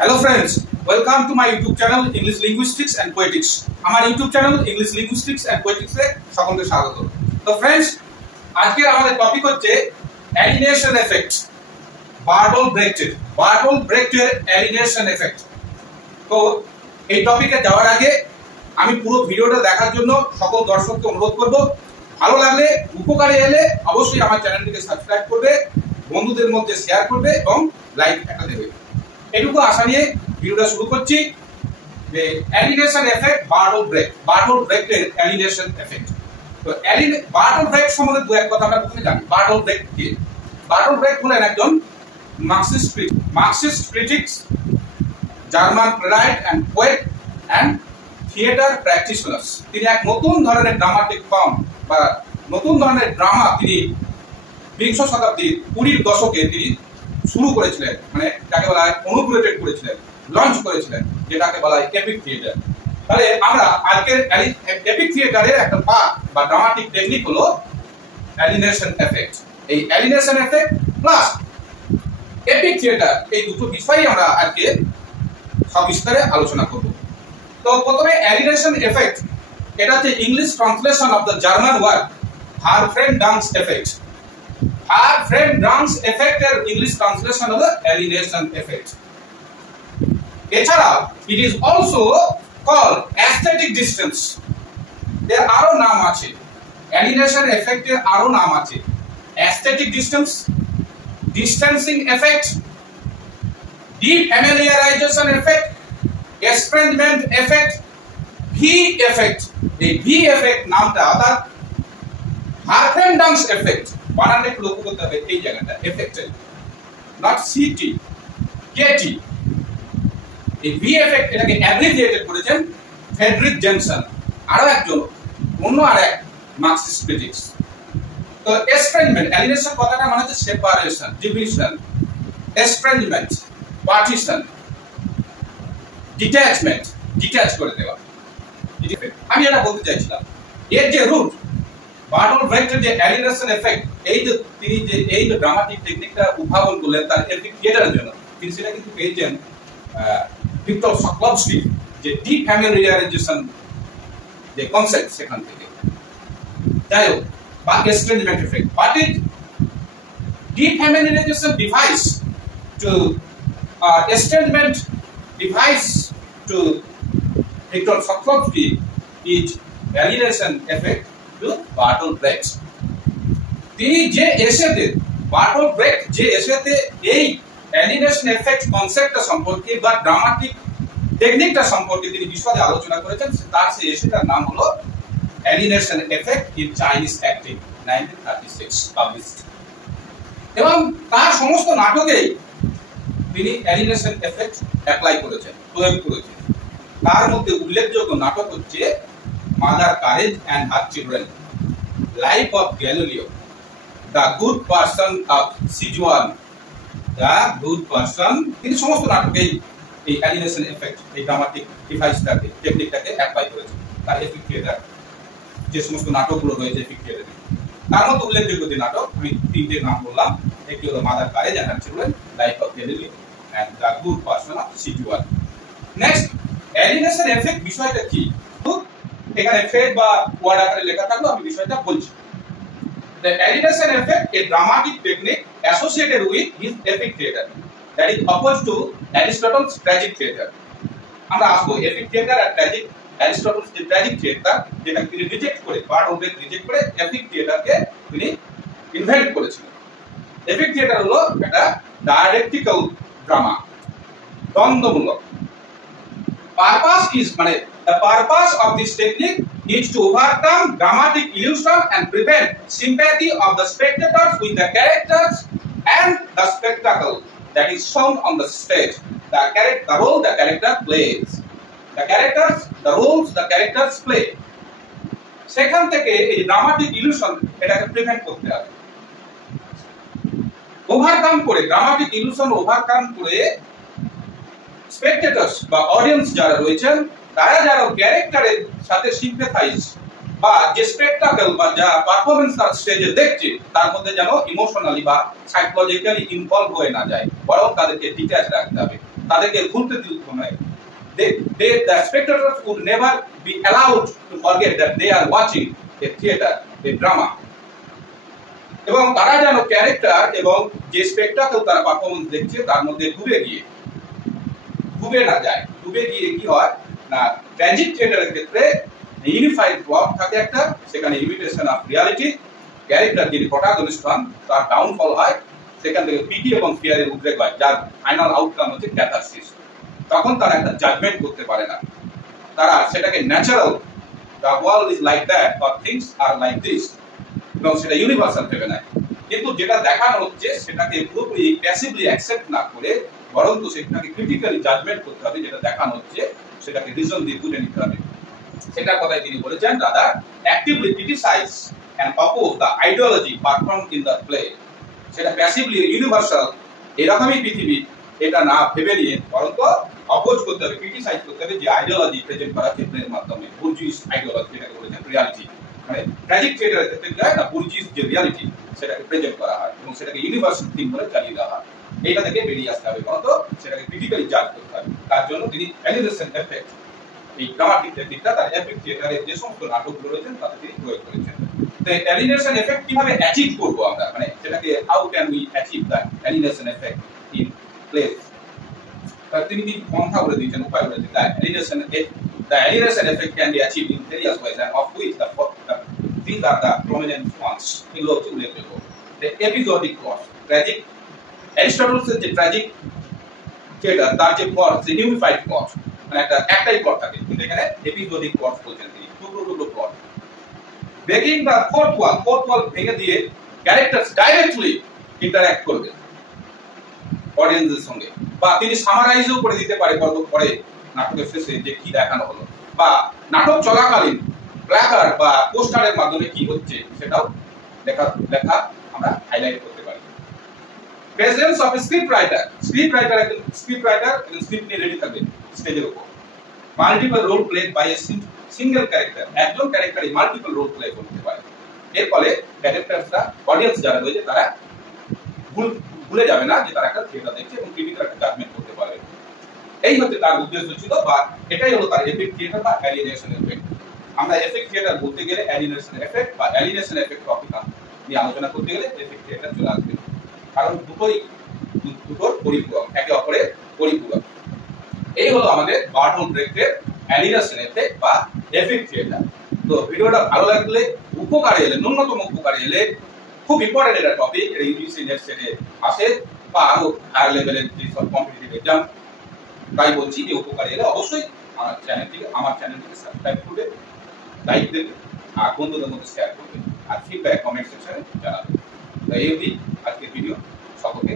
Hello friends, welcome to my YouTube channel English Linguistics and Poetics. আমার YouTube channel English Linguistics and Poetics এ সকলকে স্বাগত। তো friends, আজকে আমাদের টপিক হচ্ছে alienation effect, Bertolt Brechটের alienation effect। তো এই টপিকে যাওয়ার আগে আমি পুরো ভিডিওটা দেখার জন্য সকল দর্শককে অনুরোধ করব, ভালো লাগলে উপকারে এলে অবশ্যই আমার চ্যানেলটিকে সাবস্ক্রাইব করবে, বন্ধুদের মধ্যে শেয়ার করবে এবং লাইক একটা দেবে। এটুকু আশা নিয়ে ভিডিওটা শুরু করছি। যে alienation effect, Bertolt Brechটের alienation effect। তো Bertolt Brecht সম্বন্ধে দু এক কথা আমরা প্রথমে জানি। Bertolt Brecht কে? Bertolt Brecht হলেন একজন Marxist critics, German playwright and poet and theatre practitioner. তিনি এক নতুন ধরনের ড্রামাটিক ফর্ম বা নতুন ধরনের ড্রামা তিনি বিংশ শতাব্দীর 20 দশকে তিনি শুরু করেছিলেন, মানে যাকে বলা হয় অনুপ্রেরিত করেছিলেন, লঞ্চ করেছিলেন, যেটাকে বলা হয় এপিক থিয়েটার। তাহলে আমরা আজকের এপিক থিয়েটারের একটা পার্ট বা ড্রামাটিক টেকনিক হলো alienation effect। এই alienation effect plus epic theatre, এই দুটো বিষয়ই আমরা আজকে সবিস্তারে আলোচনা করব। তো প্রথমে alienation effect, এটা হচ্ছে English translation of the German word Herfriedungs effect। Herfriedungs effect এর ইংলিশ ট্রান্সলেশন হলো alienation effect। এছাড়া it is also called aesthetic distance। এর আরো নাম আছে, alienation effect এর আরো নাম আছে, aesthetic distance, distancing effect, defamiliarization effect, estrangement effect, V effect। এই V effect নামটা অর্থাৎ Herfriedungs effect বানানটা একটু লক্ষ্য করতে হবে, এই জায়গাটা এফেক্টেড, নট সিটি কেটি। এই ভি এফেক্ট এটাকে অ্যাব্রিভিয়েটেড করেছেন ফ্রেডরিক জেনসন, আরো একজন অন্য আরেক মার্কসিস্ট ক্রিটিক্স। তো এস্ট্রেঞ্জমেন্ট, অ্যালিনেশন কথাটা মানে হচ্ছে separation, division, estrangement, partition, detachment, detach করে দেওয়া। আমি এটা বলতে চাইছিলাম, এর যে রুট Bertolt Brechtের যে alienation effect, এই যে তিনি যে এই যে ড্রামাটিক টেকনিকটা উদ্ভাবন করলেন তার এপিক থিয়েটারের জন্য, তিনি সেটা কিন্তু পেয়েছেন ভিক্টর শকলভস্কি যে ডিফ্যামিলিয়ারাইজেশন যে কনসেপ্ট সেখান থেকে। যাই হোক, বা estrangement effect, but it defamiliarization device to estrangement device to Victor Shklovsky is alienation effect to Bertolt Brecht। তিনি যে এসেতে Bertolt Brecht যে এসেতে এই alienation effect কনসেপ্টটা সম্পর্কে বা ড্রামাটিক টেকনিকটা সম্পর্কে তিনি বিশদে আলোচনা করেছেন, তার সেই এসেটার নাম হলো alienation effect in Chinese acting 1936 published. এবং তার সমস্ত নাটকেই তিনি alienation effect অ্যাপ্লাই করেছেন, প্রয়োগ করেছেন। তার মধ্যে উল্লেখযোগ্য নাটক হচ্ছে Mother Courage and Her Children, Life of Galileo, The Good Person of Sichuan, The Good Person। তিনি সমস্ত নাটকে এই alienation effect, এই ড্রামাটিক ডিভাইসটাকে, টেকনিকটাকে অ্যাপ্লাই করেছেন তার এপিক থিয়েটার যে সমস্ত নাটকগুলো রয়েছে এপিক থিয়েটারে। তার মধ্যে উল্লেখযোগ্য যে নাটক আমি তিনটে নাম বললাম, একটি হলো Mother Courage and Her Children, Life of Galileo and The Good Person of Sichuan। Next, alienation effect বিষয়টা কি? এখানে ফ্রেড বা ওয়ার্ড আকারে লেখা থাকলো, আমি বিষয়টা বলছি। The alienation effect, a dramatic technique associated with his epic theater that is opposed to Aristotle's tragic theater। আমরা আসবো epic theater আর tragic, Aristotle's যে tragic theater যেটা তিনি রিজেক্ট করে, Bertolt Brecht রিজেক্ট করে epic theaterকে তিনি ইনভেন্ট করেছিলেন। epic theater হলো একটা ডায়ালেকটিক্যাল ড্রামা, দ্বন্দ্বমূলক। Purpose is মানে the purpose of this technique is to overcome dramatic illusion and prevent sympathy of the spectators with the characters and the spectacle that is shown on the stage, the role the character plays, the roles the characters play। সেখান থেকে এই dramatic illusion এটাকে prevent করতে হবে, overcome করে, dramatic illusion overcome করে স্পেকটেটরস বা audience যারা রয়েছেন তারা যারা ক্যারেক্টারের সাথে সিম্পাথাইজ বা যে স্পেকটাকল বা যা পারফরম্যান্স তার স্টেজে দেখছে তার মধ্যে যেন ইমোশনালি বা সাইকোলজিক্যালি ইনভলভ হয়ে না যায়, বরং তাদেরকে ডিট্যাচ রাখতে হবে। তাদেরকে ভুলতে দিত নয়। The spectators would never be allowed to forget that they are watching a theater, a drama. এবং তারা যেন ক্যারেক্টার এবং যে স্পেকটাকেল তারা পারফরমেন্স দেখছে তার মধ্যে ডুবে না যায়। ডুবে গিয়ে কি হয় না, ট্র্যাজিক থিয়েটারের ক্ষেত্রে ইউনিফাইড প্লট থাকে একটা, সেখানে ইমিটেশন অফ রিয়ালিটি, ক্যারেক্টার যিনি প্রোটাগনিস্ট হন তার ডাউনফল হয়, সেখান থেকে পিটি এবং ফিয়ারের উদ্রেক হয়, যার ফাইনাল আউটকাম হচ্ছে ক্যাথারসিস। তখন তারা একটা জাজমেন্ট করতে পারে না, তারা সেটাকে natural, the world is like that or things are like this, এবং সেটা ইউনিভার্সাল ভেবে নেয়। কিন্তু যেটা দেখানো হচ্ছে সেটাকে পুরোপুরি প্যাসিভলি অ্যাকসেপ্ট না করে বরং তো সেটাকে ক্রিটিক্যালি জাজমেন্ট করতে হবে, যেটা দেখানো হচ্ছে সেটাকে রিজন দিয়ে বুঝে নিতে হবে। সেটার কথাই তিনি বলেছেন, rather actively criticise and oppose the ideology perform in the play. সেটা প্যাসিভলি ইউনিভার্সাল এরকমই পৃথিবী এটা না ভেবে নিয়ে বরং তো অপোজ করতে হবে, ক্রিটিসাইজ করতে হবে যে আইডিওলজি প্রেজেন্ট করা হচ্ছে প্লের মাধ্যমে, বুর্জিস আইডিওলজি যেটাকে বলেছেন রিয়ালিটি, মানে ট্র্যাজিক থিয়েটারের ক্ষেত্রে কি হয় না, বুর্জিস যে রিয়ালিটি সেটাকে প্রেজেন্ট করা হয় এবং সেটাকে ইউনিভার্সাল থিম করে চালিয়ে দেওয়া হয়। এইটা থেকে বেরিয়ে আসতে হবে, বরং তো সেটাকে ক্রিটিক্যালি জাজ করতে হবে। তার জন্য তিনি অ্যালিনেশন এফেক্ট, এই ড্রামাটিক টেকনিকটা তার এপিক থিয়েটারের যে সমস্ত নাটকগুলো রয়েছেন তাতে তিনি প্রয়োগ করেছেন। তো অ্যালিনেশন এফেক্ট কিভাবে অ্যাচিভ করবো আমরা, মানে সেটাকে how can we achieve that alienation effect in place, তিনি কি পন্থা বলে দিয়েছেন, উপায় বলে দিয়েছেন। The alienation effect can be achieved in various ways, and of which these are the prominent ones. এগুলো হচ্ছে উল্লেখযোগ্য। The episodic plot, tragic, Aristotle's যে ট্র্যাজিক থিয়েটার তার যে প্লট, যে ইউনিফাইড প্লট, মানে একটাই প্লট থাকে, কিন্তু এখানে এপিসোডিক প্লট বলছেন তিনি, টুকরো প্লট। ব্রেকিং দ্য ফোর্থ ওয়াল ভেঙে দিয়ে ক্যারেক্টারস ডাইরেক্টলি ইন্টারঅ্যাক্ট করবে অডিয়েন্সের সঙ্গে, বা তিনি সামারাইজও করে দিতে পারে পরে নাটকের শেষে যে কি দেখানো হলো, বা নাটক চলাকালীন প্ল্যাকার্ড বা পোস্টারের মাধ্যমে কি হচ্ছে সেটাও লেখা আমরা হাইলাইট করতে পারি। প্রেজেন্স অফ স্ক্রিপ্ট রাইটার একজন স্ক্রিপ্ট নিয়ে রেডি থাকবে স্টেজের উপর। Multiple role played by a single character, একজন ক্যারেক্টারই মাল্টিপল রোল প্লে করতে পারে। এর ফলে ক্যারেক্টারটা, অডিয়েন্স যারা রয়েছে তারা ভুলে যাবে না যে তারা একটা থিয়েটার দেখছে এবং ক্রিটিক্যাল একটা জাজমেন্ট করতে পারবে। এই হচ্ছে তার উদ্দেশ্য ছিল, বা এটাই হলো তার এফেক্ট থিয়েটার বা অ্যালিনেশন এফেক্ট। আমরা এফেক্ট থিয়েটার বলতে গেলে অ্যালিনেশন এফেক্ট বা অ্যালিনেশন এফেক্ট টপিক নিয়ে আলোচনা করতে গেলে এফেক্ট থিয়েটার চলে আসবে, কারণ দুটোর পরিপূরক, একে অপরের পরিপূরক। এই হলো আমাদের বার্টন ব্রেক্টের অ্যালিনেশন এফেক্ট বা এফেক্ট থিয়েটার। তো ভিডিওটা ভালো লাগলে, উপকারে এলে, ন্যূনতম উপকারে এলে, খুব ইম্পর্টেন্ট এটা টপিক, এটা ইউজিসি নেট সেটে আসে বা আরো হায়ার লেভেলের যে সব কম্পিটিটিভ এক্সাম, তাই বলছি যে উপকারে এলে অবশ্যই আমার চ্যানেলটিকে সাবস্ক্রাইব করবে, লাইক দেবে, আর বন্ধুদের মধ্যে শেয়ার করবে, আর ফিডব্যাক কমেন্ট সেকশনে জানাবে। তাই এই অবধি আজকের ভিডিও, সকলকে